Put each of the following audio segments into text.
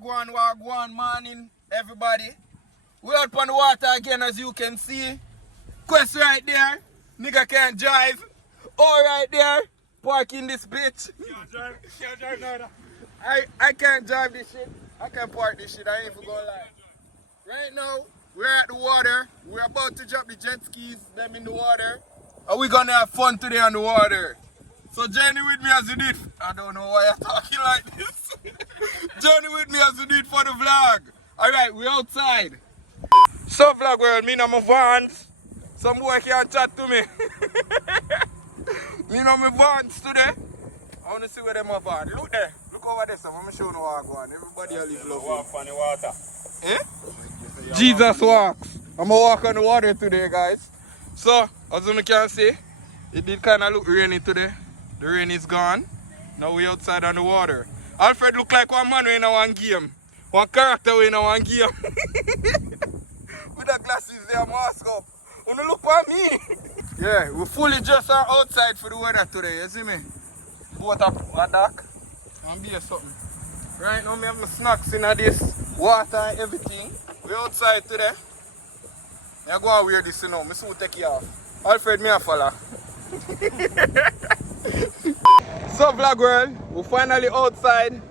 Wagwan morning, everybody. We're out on the water again, as you can see. Quest right there, nigga can't drive. All right there, parking this bitch. Can't drive neither. I can't drive this shit. I can't park this shit, I ain't even gonna lie. Right now, we're at the water. We're about to drop the jet skis, them in the water. And we're gonna have fun today on the water. So journey with me as you did. I don't know why I'm talking like this. Journey with me as you did for the vlog. Alright, we're outside. So vlog world, me and my vans. Some boy can't chat to me. Me and my vans today. I want to see where them are van. Look there. Look over there. So I'm going to show you how I go on. Everybody will live love. Walk on the water. Eh? Jesus walks. I'm going to walk on the water today, guys. So, as you can see, it did kind of look rainy today. The rain is gone. Now we're outside on the water. Alfred look like one man in one game. One character in one game. With the glasses there, mask up. Wanna look at me? Yeah, we fully dressed outside for the weather today, you see me? Boat up a dock and be something. Right now, I have my snacks in this water and everything. We're outside today. I go and wear this now. I soon take it off. Alfred, me a follow. So vlog world, we're finally outside.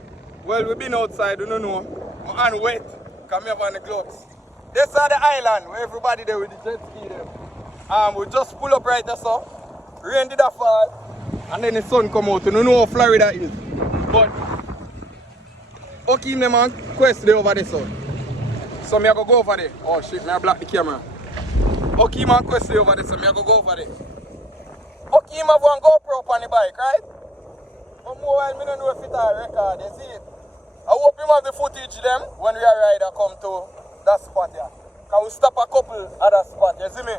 Well, we've been outside, you don't know. My hand wet, because I have on the gloves. This is the island where everybody there with the jet ski there. We just pull up right there, so rain did a fall, and then the sun come out. You don't know how Florida is. But, okay, me man, quest there over there, so. So me I go over there. Oh shit, me I block the camera. Okay, man, quest there over there, so me I go over there. Okay, man, have one GoPro on the bike, right? But more while, I don't know if it's a record, you see it? I hope him have the footage them when we are rider come to that spot here. Can we stop a couple other spots, you see me?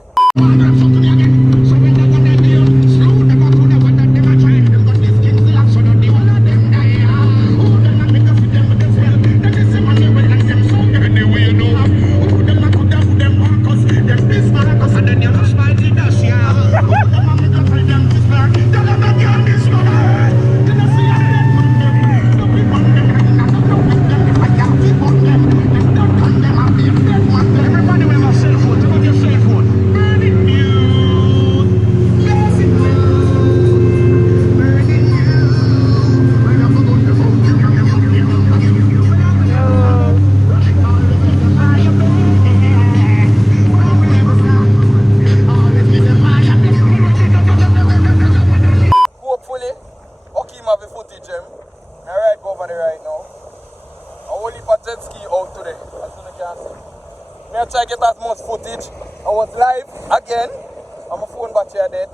Try to get as much footage. I was live again and my phone battery dead.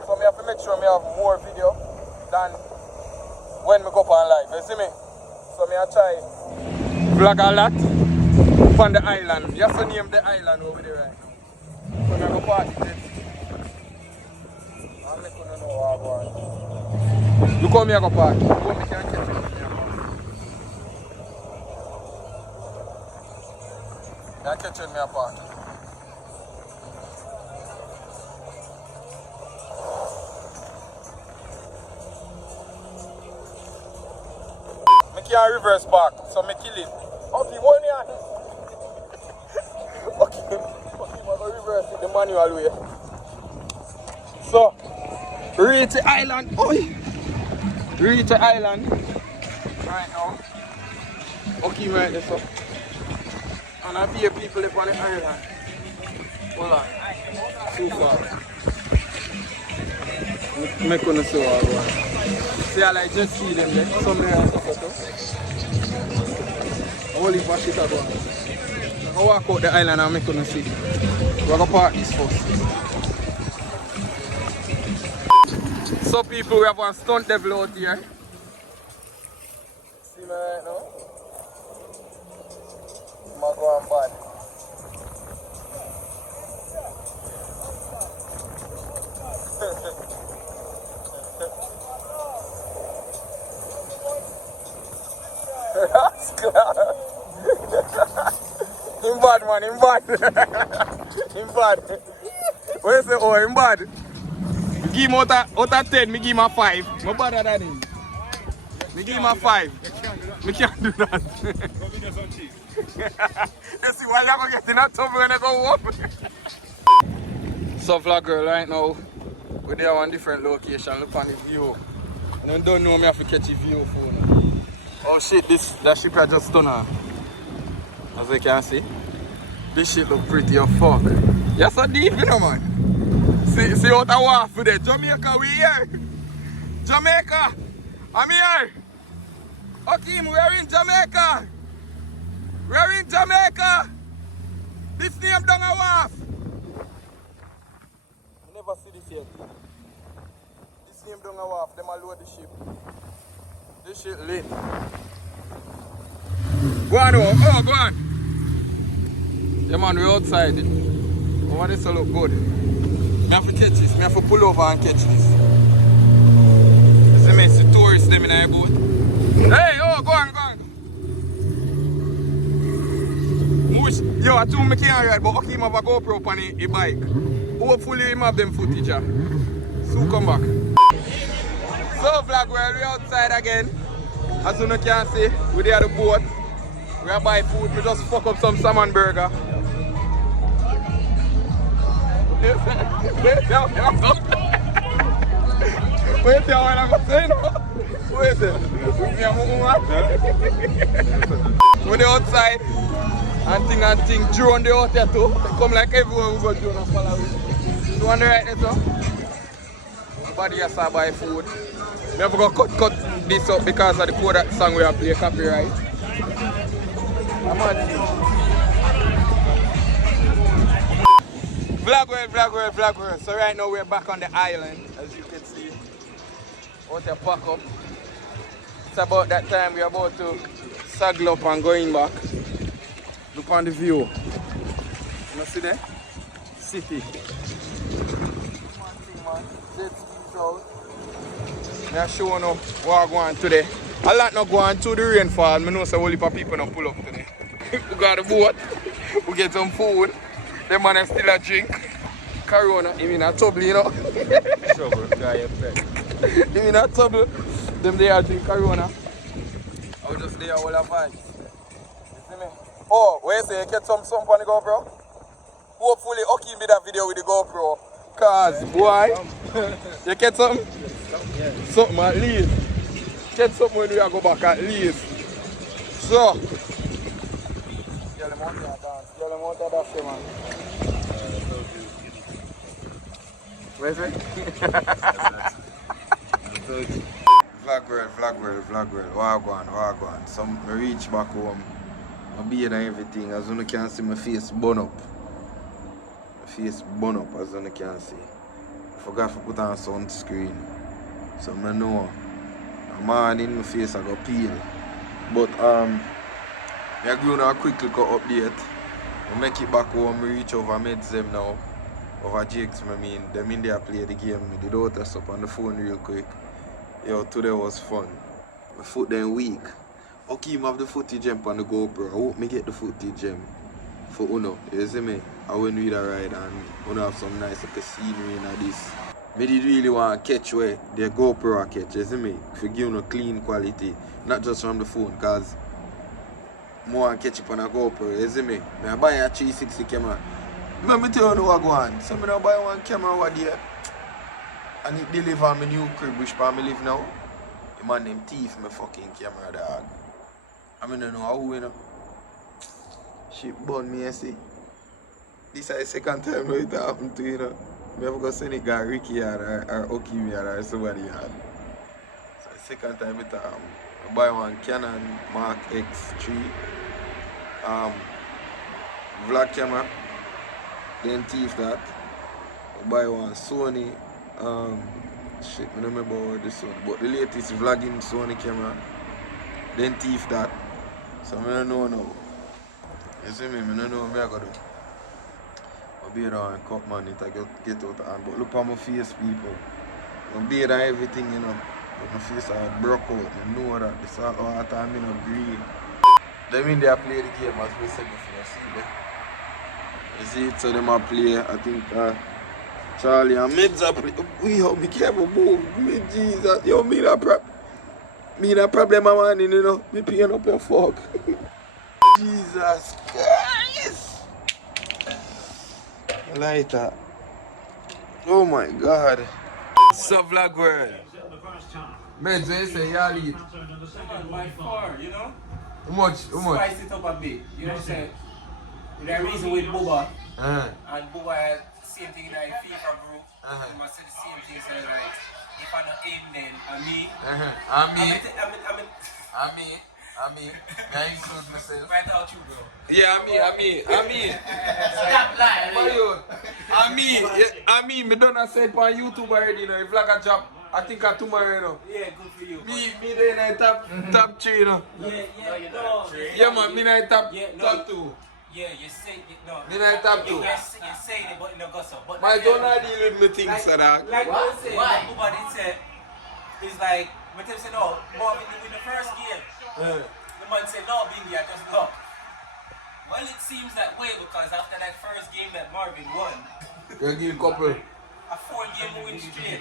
So I have to make sure I have more video than when I go up on live. You see me? So I try vlog a lot from the island. You have to name the island over there right now. So I go party jet ski. I'm not going to know how I go on. Look how I go party. Look how I can catch it. I catch me apart. I can't reverse back, so I kill it. Okay, one here. Okay, I'm going to reverse it the manual way. So, reach the island. Oi! Reach the island. Right now. Okay, right there, so. And I be people live on the island. Hold on. Too far. I'm going to see what I want. See, I like just see them there. Some there are photo. I will leave my shit at one. I walk out the island and I'm going to see. We're going to park this first. So people, we have one stunt devil out here. See me right now? I'm going bad. Him bad man, him bad. Him bad. What you say, oh, him bad? Give him out of 10, me give him a 5. No better than him. Me give him a 5. Me can't do that. Go video some cheese. You see, while you're going to get in that trouble when I go up. So, vlog girl, right now, we're there on different location. Look on the view. And you don't know me, I have to catch a view phone. Oh shit, that ship I just done her. As you can see, this shit look pretty as fuck. You're so deep, you know, man. See what I want for there. Jamaica, we here. Jamaica, I'm here. Hakeem, we're in Jamaica. We're in Jamaica. This name down a wharf. I never see this yet. This name down a wharf. Them a load the ship. This shit lit. Go on, oh, go on. Yeah, man, we're outside. Oh, this will look good. I have to catch this. I have to pull over and catch this. See me, it's the tourists them in our boat. Hey, oh, go on. Yo, I told me I can't ride, but okay, I have a GoPro on a bike. Hopefully, I have them footage. So come back. So, vlog, we're outside again. As you can see, we're there at the boat. We are buying food. We just fuck up some salmon burger. Wait till I'm going to say no. Wait till. We're outside. And thing. Drone the out there too. They come like everyone who go drone and follow me. You want the right there too? Nobody has to buy food. We have to cut this up because of the code that song we have play copyright. I'm on Vlog world. So right now we're back on the island, as you can see. Out there pack up. It's about that time we're about to saddle up and going back. Look on the view. You see there? City. Jet skis out. I'm showing you what I'm going today. I like not going to the rainfall. I know so only for people don't pull up today. We got the boat. We get some food. Them man still a drink. Corona, I mean a trouble, you know. Trouble, guy, your friend. I mean a trouble. Them they are drink Corona. I was just there all the vibes. You see me? Oh, where you say you get some on the GoPro? Hopefully Oki made that video with the GoPro. Cause boy, you get something? Yeah. Something at least. Get something when we go back at least. So man. Where is it? Vlog world. Wagwan. Some I reach back home. My beard and everything. As you can see, my face burn up. As you can see. I forgot to put on sunscreen. So I know. The morning my face I go peel. But I'm going to quick look update. I make it back home, we reach over Medzem now. Over Jakes, I mean. Them in there play the game. I did all this up on the phone real quick. Yo, today was fun. My foot then weak. Okay, I have the footage on the GoPro. I hope me get the footage for Uno. You see me? I went with a ride and Uno have some nice scenery in this. I did really want to catch where the GoPro catch, you see me? If you give a clean quality, not just from the phone, because more and catch up on a GoPro, you see me? I buy a 360 camera. Let me tell you what go on. So I buy one camera over there and it deliver my new crib which part I live now. The man them thief my fucking camera dog. I mean I know how you know. Shit burn me, you see. This is the second time it happened to you know. I have to send it guy Ricky yard or Okim yard or somebody yard. So the second time it happened. I buy one Canon Mark X3 vlog camera, then thief that. I buy one Sony shit, I don't remember what this one, but the latest vlogging Sony camera, then thief that. So I don't know now. You see me, I don't know what I'm gonna do. I'll be there and cut man, it I get out of hand. But look at my face, people. I'm there and everything, you know. But my face I broke out. I know that. The salt water I'm in a green. Them in there play the game as we said before. See there? You see it? So them I play, I think Charlie and Meds are play. We help me careful move. Me Jesus. Yo, me that prep. Me no problem, man, you know. Me paying up your fuck. Jesus Christ. Lighter. Oh my God. Sup, vlog world. Man, they say y'all eat. By far, you know? How much? How much? Spice it up a bit. You know what I'm saying? The reason with Booba. And Booba had same thing in the FIFA group. You must say the same thing. So like, if I not aim then, I mean. I include myself. Right out you, bro. Yeah, I mean. Stop lying. I mean, me done said on YouTube already, you know. If like a job, I think I tomorrow, you know. Yeah, good for you. Me there in top 3, you know. Yeah, man, me in top 2. Yeah, you say it, no. Me in top 2. You're saying it, but in the gossip. But I don't know deal with me things, like that. Like what? Why? Nobody said, it's like, when they say no, but in the first game, the man said, no, Bingy, I just lost. Well, it seems that way because after that first game that Marvin won, you give a couple. a 4-game win straight.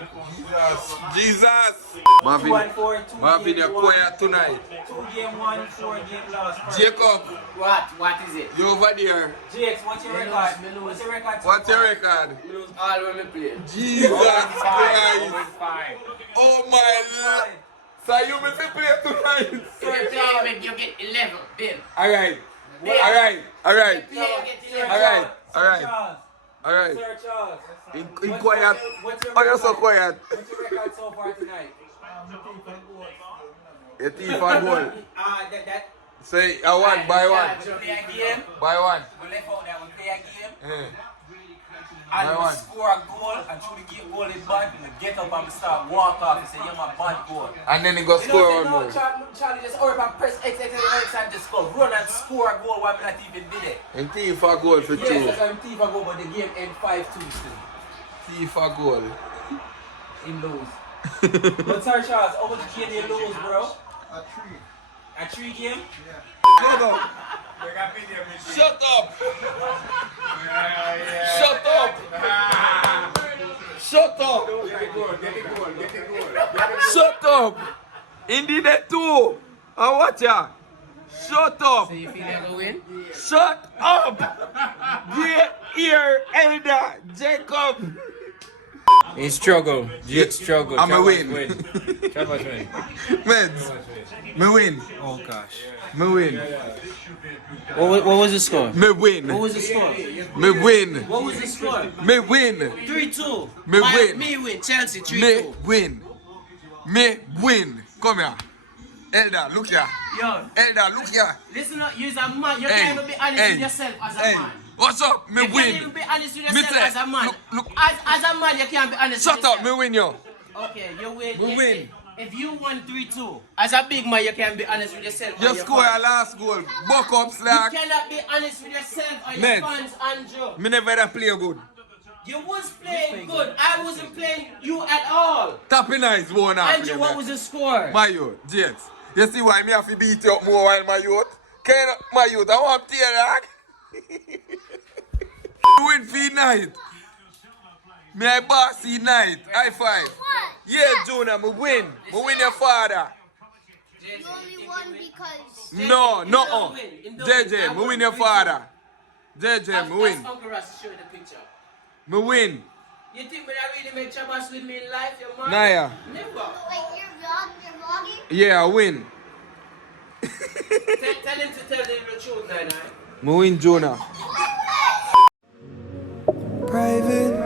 Jesus! 2-4, Marvin, you're quiet tonight. 2-game won, 4-game lost. Jacob. What is it? You over there. Jakes, what's your record? What's your record? What's your record? Lose all when we play. Jesus Christ! 5. Oh my Lord! So you will play tonight? If you play, you get 11. Bill. Alright. Sir Charles. In quiet. Oh, you're so quiet. What's your record so far tonight? Your thief and goal. That. Say, I want, buy one. We play a game. Buy one. We left out there, we play a game. Buy And we one. score a goal, and through the goal is bad, we get up and we start walk off and say, you're my bad goal. And then he go score one more. Charlie just hurry up and press X and just go. Run and score a goal while we not even did it. And thief a goal for 2. Yes, that's I'm thief a goal, but the game end 5-2 still. Thief a goal. He lose. But Sir Charles, over the game they lose, bro. A 3 game? Shut up. Shut up. Shut up. Shut up. Shut up. Indeed, that too. I watch ya. Shut up. So you feel like a win? Shut up. Get here, Elder Jacob. He struggle. Jake struggle. I'm a win. Trabass win. Meds. Me win. Oh gosh. Me win. What was the score? Me win. What was the score? Me win. What was the score? Me win. 3-2. Me win. Me win. Chelsea 3-2. Me win. Me win. Come here. Elder, look here. Yo. Elder, look here. Listen up, you're a man. You Hey, can't even be honest hey, with yourself as a Hey, man. what's up? Me You can't even win. be honest with Me yourself say, as a man. look. As a man, you can't be honest Shut with up, me yourself. win yo. Okay, you win. We win. If you won 3-2, as a big man, you can't be honest with yourself. You and your score your fans. last goal. Buck up, You slack. cannot be honest with yourself and Man. your fans, Andrew. Me never had play good. You was playing good. I wasn't playing you at all. Tapping eyes, one out. Andrew, what was the score? My youth, James. You see why me have to beat you up more while my youth? Can my youth, I want to tear that. Win for night. Me I bossy night. High five. Yeah, Jonah, me win. Me win your father. You only won because No. JJ, me win your father. JJ, me win. Ask Uncle Ross to show you the picture. Me win. You think when I really make Trabass with me in life, your man? Naya. Never. like you're vlogging. Yeah, I win. Tell him to tell the truth, Nana. Me win, Jonah. Private